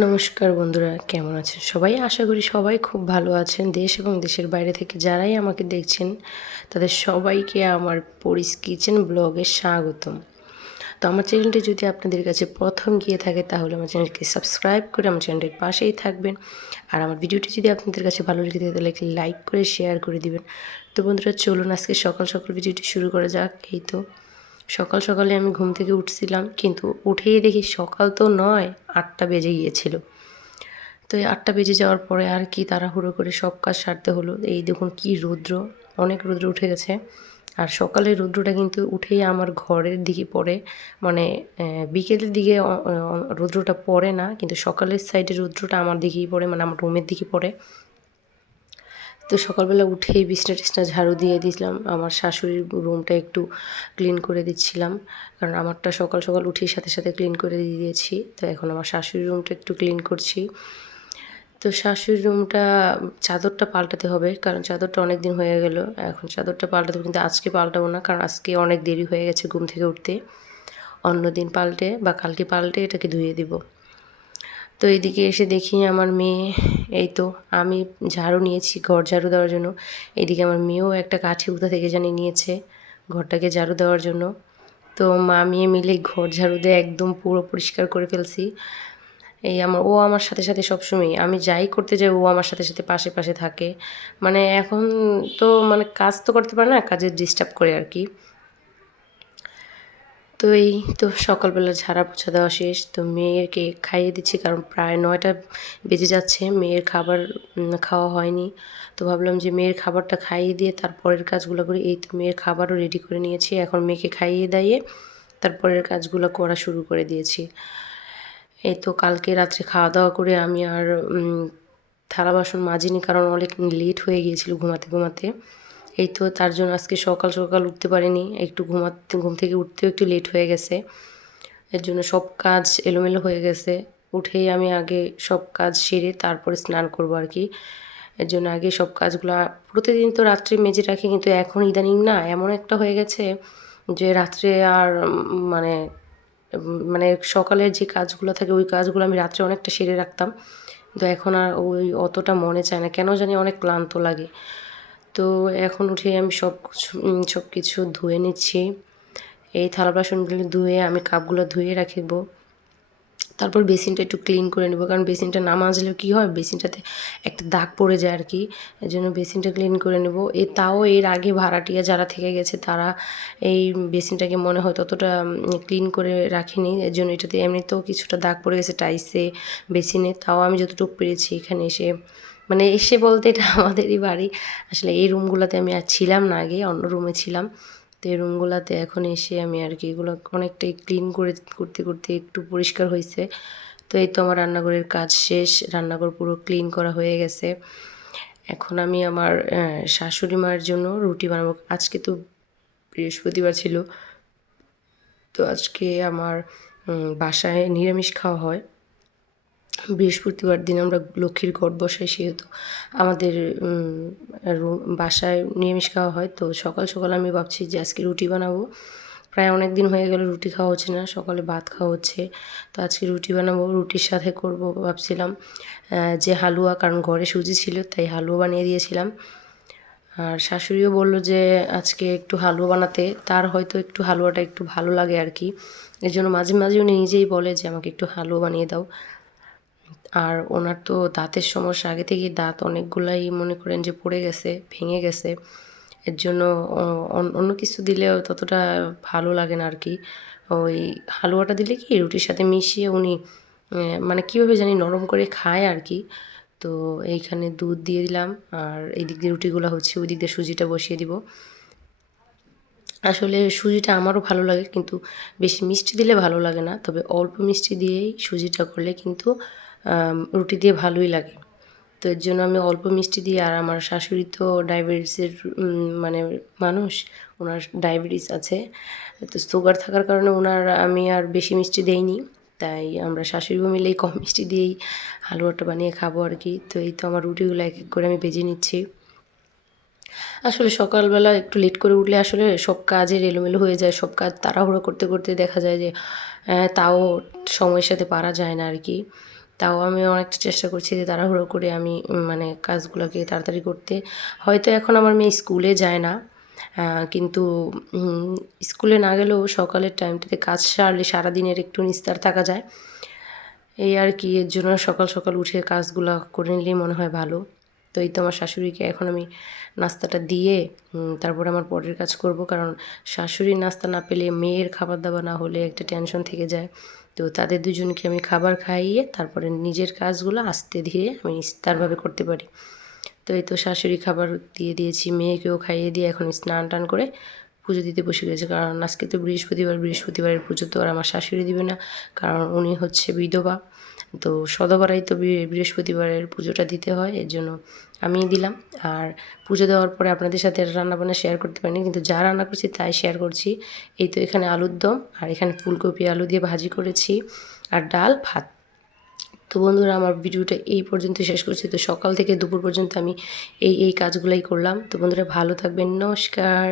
নমস্কার বন্ধুরা, কেমন আছেন সবাই? আশা করি সবাই খুব ভালো আছেন। দেশ এবং দেশের বাইরে থেকে যারাই আমাকে দেখছেন তাদের সবাইকে আমার পরিস কিচেন ব্লগে স্বাগতম। তো আমার চ্যানেলটি যদি আপনাদের কাছে প্রথম গিয়ে থাকে তাহলে আমার চ্যানেলকে সাবস্ক্রাইব করে আমার চ্যানেলটির পাশেই থাকবেন। আর আমার ভিডিওটি যদি আপনাদের কাছে ভালো লেগে থাকে তাহলে একটি লাইক করে শেয়ার করে দিবেন। তো বন্ধুরা চলুন আজকে সকাল সকাল ভিডিওটি শুরু করা যাক। এই তো সকাল সকালে আমি ঘুম থেকে উঠছিলাম, কিন্তু উঠেই দেখি সকাল তো নয়, 8টা বেজে গিয়েছিল। তো এই 8টা বেজে যাওয়ার পরে আর কি তাড়াহুড়ো করে সব কাজ সারতে হলো। এই দেখুন কি রৌদ্র, অনেক রৌদ্র উঠে গেছে। আর সকালের রৌদ্রটা কিন্তু উঠেই আমার ঘরের দিকে পড়ে, মানে বিকেলের দিকে রৌদ্রটা পড়ে না, কিন্তু সকালের সাইডে রৌদ্রটা আমার দিকেই পড়ে, মানে আমার রুমের দিকে পড়ে। তো সকালবেলা উঠেই বিছনা টিছনা ঝাড়ু দিয়ে দিয়েছিলাম, আমার শাশুড়ির রুমটা একটু ক্লিন করে দিচ্ছিলাম, কারণ আমারটা সকাল সকাল উঠেই সাথে সাথে ক্লিন করে দিয়ে দিয়েছি। তো এখন আমার শাশুড়ির রুমটা একটু ক্লিন করছি। তো শাশুড়ির রুমটা চাদরটা পাল্টাতে হবে, কারণ চাদরটা অনেক দিন হয়ে গেল। এখন চাদরটা পাল্টাতে হবে, কিন্তু আজকে পাল্টাবো না, কারণ আজকে অনেক দেরি হয়ে গেছে ঘুম থেকে উঠতে। অন্য দিন পাল্টে বা কালকে পাল্টে এটাকে ধুয়ে দিব। তো এইদিকে এসে দেখি আমার মেয়ে, এই তো আমি ঝাড়ু নিয়েছি ঘর ঝাড়ু দেওয়ার জন্য, এইদিকে আমার মেয়েও একটা কাঠি কোথা থেকে জানি নিয়েছে ঘরটাকে ঝাড়ু দেওয়ার জন্য। তো মা মেয়ে মিলে ঘর ঝাড়ু দিয়ে একদম পুরো পরিষ্কার করে ফেলছি। এই ও আমার সাথে সাথে সবসময়ই, আমি যাই করতে যাই ও আমার সাথে সাথে পাশে পাশে থাকে। মানে এখন তো মানে কাজ তো করতে পারে না, কাজের ডিস্টার্ব করে আর কি। তো এই তো সকালবেলা ঝাড়া পোছা দেওয়া শেষ। তো মেয়েকে খাইয়ে দিচ্ছি, কারণ প্রায় 9টা বেজে যাচ্ছে, মেয়ের খাবার খাওয়া হয়নি। তো ভাবলাম যে মেয়ের খাবারটা খাইয়ে দিয়ে তারপরের কাজগুলো করি। এই তো মেয়ের খাবারও রেডি করে নিয়েছি, এখন মেয়েকে খাইয়ে দাইয়ে তারপরের কাজগুলো করা শুরু করে দিয়েছি। এই তো কালকে রাত্রে খাওয়া দাওয়া করে আমি আর থালা বাসন মাজিনি, কারণ অনেক লেট হয়ে গিয়েছিল ঘুমাতে ঘুমাতে। এই তো তার জন্য আজকে সকাল সকাল উঠতে পারিনি, একটু ঘুম থেকে উঠতেও একটু লেট হয়ে গেছে। এর জন্য সব কাজ এলোমেলো হয়ে গেছে। উঠেই আমি আগে সব কাজ সেরে তারপরে স্নান করব আর কি। এর জন্য আগে সব কাজগুলো প্রতিদিন তো রাত্রে মেজে রাখি, কিন্তু এখন ইদানিং না এমন একটা হয়ে গেছে যে রাত্রে আর মানে মানে সকালের যে কাজগুলো থাকে ওই কাজগুলো আমি রাত্রে অনেকটা সেরে রাখতাম, কিন্তু এখন আর ওই অতটা মনে চায় না, কেন জানি অনেক ক্লান্ত লাগে। তো এখন উঠে আমি সব কিছু ধুয়ে নিচ্ছি। এই থালা বাসনগুলো ধুয়ে আমি কাপগুলো ধুয়ে রাখিব। তারপর বেসিনটা একটু ক্লিন করে নেব, কারণ বেসিনটা না মাজলেও কী হয়, বেসিনটাতে একটা দাগ পড়ে যায় আর কি। এর জন্য বেসিনটা ক্লিন করে নেব। তাও এর আগে ভাড়াটিয়া যারা থেকে গেছে তারা এই বেসিনটাকে মনে হয় ততটা ক্লিন করে রাখেনি, এর জন্য এটাতে এমনিতেও কিছুটা দাগ পড়ে গেছে টাইলসে, বেসিনে। তাও আমি যতটুকু পেরেছি এখানে এসে, মানে এসে বলতে এটা আমাদেরই বাড়ি। আসলে এই রুমগুলোতে আমি আর ছিলাম না, আগে অন্য রুমে ছিলাম। তো এই রুমগুলোতে এখন এসে আমি আর কি এগুলো অনেকটাই ক্লিন করতে করতে একটু পরিষ্কার হয়েছে। তো এই তো আমার রান্নাঘরের কাজ শেষ, রান্নাঘর পুরো ক্লিন করা হয়ে গেছে। এখন আমি আমার শাশুড়ি মায়ের জন্য রুটি বানাবো। আজকে তো বৃহস্পতিবার ছিল, তো আজকে আমার বাসায় নিরামিষ খাওয়া হয়। বৃহস্পতিবার দিন আমরা লক্ষ্মীর ঘট বসাই, সেহেতু আমাদের বাসায় নিরামিষ খাওয়া হয়। তো সকাল সকাল আমি ভাবছি যে আজকে রুটি বানাবো। প্রায় অনেক দিন হয়ে গেল রুটি খাওয়া হচ্ছে না, সকালে ভাত খাওয়া হচ্ছে। তো আজকে রুটি বানাবো, রুটির সাথে করব ভাবছিলাম যে হালুয়া, কারণ ঘরে সুজি ছিল তাই হালুয়া বানিয়ে দিয়েছিলাম। আর শাশুড়িও বলল যে আজকে একটু হালুয়া বানাতে, তার হয়তো একটু হালুয়াটা একটু ভালো লাগে আর কি। এর জন্য মাঝে মাঝে উনি নিজেই বলে যে আমাকে একটু হালুয়া বানিয়ে দাও। আর ওনার তো দাঁতের সমস্যা, আগে থেকেই দাঁত অনেকগুলাই মনে করেন যে পড়ে গেছে, ভেঙে গেছে। এর জন্য অন্য কিছু দিলেও ততটা ভালো লাগে না আর কি। ওই হালুয়াটা দিলে কি রুটির সাথে মিশিয়ে উনি মানে কীভাবে জানি নরম করে খায় আর কি। তো এইখানে দুধ দিয়ে দিলাম, আর এই দিক দিয়ে রুটিগুলো হচ্ছে, ওই দিক দিয়ে সুজিটা বসিয়ে দিব। আসলে সুজিটা আমারও ভালো লাগে, কিন্তু বেশি মিষ্টি দিলে ভালো লাগে না, তবে অল্প মিষ্টি দিয়েই সুজিটা করলে কিন্তু রুটি দিয়ে ভালোই লাগে। তো এর জন্য আমি অল্প মিষ্টি দিই। আর আমার শাশুড়ি তো ডায়াবেটিসের মানে মানুষ, ওনার ডায়াবেটিস আছে। তো সুগার থাকার কারণে আমি আর বেশি মিষ্টি দেইনি, তাই আমরা শাশুড়ি মিলেই কম মিষ্টি দিয়েই হালুয়াটা বানিয়ে খাবো আর কি। তো এই তো আমার রুটিগুলো এক এক করে আমি ভেজে নিচ্ছি। আসলে সকালবেলা একটু লেট করে উঠলে আসলে সব কাজের এলোমেলো হয়ে যায়, সব কাজ তাড়াহুড়ো করতে করতে দেখা যায় যে তাও সময়ের সাথে পারা যায় না আর কি। তাও আমি অনেকটা চেষ্টা করছি যে তাড়াহুড়ো করে আমি মানে কাজগুলোকে তাড়াতাড়ি করতে। হয়তো এখন আমার মেয়ে স্কুলে যায় না, কিন্তু স্কুলে না গেলেও সকালের টাইমটাতে কাজ সারলে সারাদিনের একটু নিস্তার থাকা যায়। এই আর কি, এর জন্য সকাল সকাল উঠে কাজগুলো করে নিলেই মনে হয় ভালো। তো এই তো আমার শাশুড়িকে এখন আমি নাস্তাটা দিয়ে তারপরে আমার পরের কাজ করব, কারণ শাশুড়ির নাস্তা না পেলে মেয়ের খাবার দাবার না হলে একটা টেনশন থেকে যায়। তো তাদের দুজনকে আমি খাবার খাইয়ে তারপরে নিজের কাজগুলো আস্তে ধীরে আমি নিস্তারভাবে করতে পারি। তো এই তো শাশুড়ি খাবার দিয়ে দিয়েছি, মেয়েকেও খাইয়ে দিয়ে এখন স্নান টান করে পুজো দিতে বসে গেছে। কারণ আজকে তো বৃহস্পতিবারের পুজো তো আর আমার শাশুড়ি দিবে না, কারণ উনি হচ্ছে বিধবা। তো সধবারাই তো বৃহস্পতিবারের পুজোটা দিতে হয়, এর জন্য আমিই দিলাম। আর পুজো দেওয়ার পরে আপনাদের সাথে রান্নাবান্না শেয়ার করতে পারিনি, কিন্তু যা রান্না করছি তাই শেয়ার করছি। এই তো এখানে আলুর দম, আর এখানে ফুলকপি আলু দিয়ে ভাজি করেছি, আর ডাল ভাত। তো বন্ধুরা, আমার ভিডিওটা এই পর্যন্ত শেষ করছি। তো সকাল থেকে দুপুর পর্যন্ত আমি এই কাজগুলাই করলাম। তো বন্ধুরা, ভালো থাকবেন, নমস্কার।